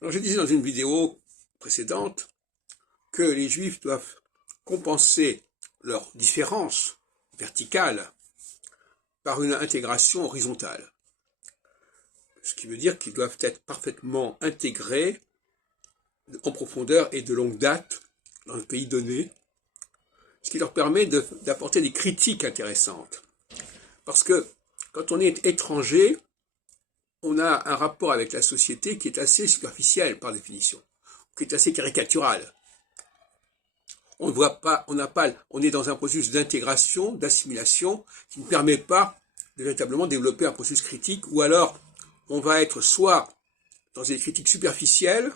Alors, je disais dans une vidéo précédente que les Juifs doivent compenser leur différence verticale par une intégration horizontale. Ce qui veut dire qu'ils doivent être parfaitement intégrés en profondeur et de longue date dans le pays donné, ce qui leur permet d'apporter des critiques intéressantes. Parce que quand on est étranger, on a un rapport avec la société qui est assez superficiel par définition, qui est assez caricatural. On ne voit pas, on est dans un processus d'intégration, d'assimilation, qui ne permet pas de véritablement développer un processus critique, ou alors on va être soit dans des critiques superficielles,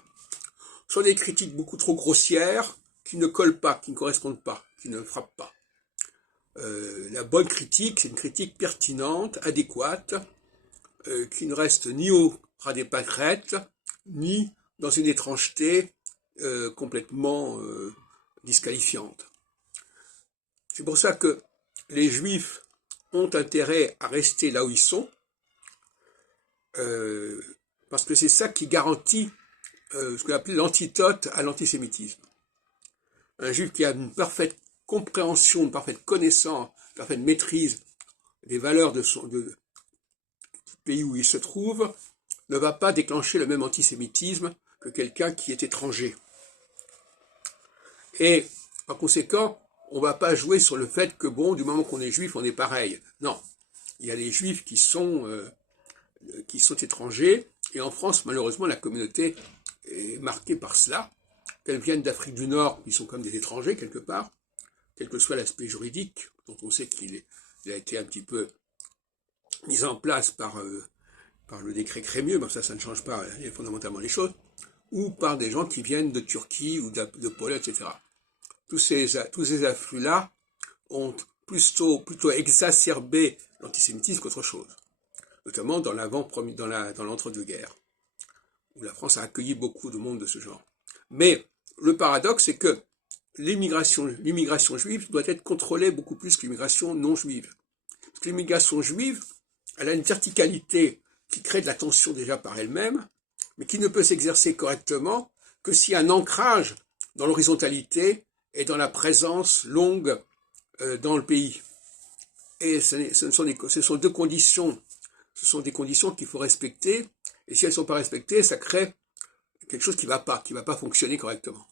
soit des critiques beaucoup trop grossières, qui ne collent pas, qui ne correspondent pas, qui ne frappent pas. La bonne critique, c'est une critique pertinente, adéquate, qui ne reste ni au ras des pâquerettes, ni dans une étrangeté complètement disqualifiante. C'est pour ça que les Juifs ont intérêt à rester là où ils sont, parce que c'est ça qui garantit ce qu'on appelle l'antidote à l'antisémitisme. Un Juif qui a une parfaite compréhension, une parfaite connaissance, une parfaite maîtrise des valeurs du pays où il se trouve, ne va pas déclencher le même antisémitisme que quelqu'un qui est étranger. Et par conséquent, on ne va pas jouer sur le fait que, bon, du moment qu'on est juif, on est pareil. Non, il y a les juifs qui sont étrangers, et en France, malheureusement, la communauté est marquée par cela, qu'elles viennent d'Afrique du Nord, ils sont comme des étrangers quelque part, quel que soit l'aspect juridique, dont on sait qu'il a été un petit peu mis en place par le décret Crémieux, mais ça ne change pas fondamentalement les choses, ou par des gens qui viennent de Turquie ou de Pologne, etc. Tous ces afflux-là ont plutôt exacerbé l'antisémitisme qu'autre chose, notamment dans l'entre-deux-guerres, où la France a accueilli beaucoup de monde de ce genre. Mais le paradoxe, c'est que l'immigration juive doit être contrôlée beaucoup plus que l'immigration non juive. Parce que l'immigration juive, elle a une verticalité qui crée de la tension déjà par elle-même, mais qui ne peut s'exercer correctement que s'il y a un ancrage dans l'horizontalité et dans la présence longue dans le pays. Et ce sont deux conditions, ce sont des conditions qu'il faut respecter, et si elles ne sont pas respectées, ça crée quelque chose qui ne va pas fonctionner correctement.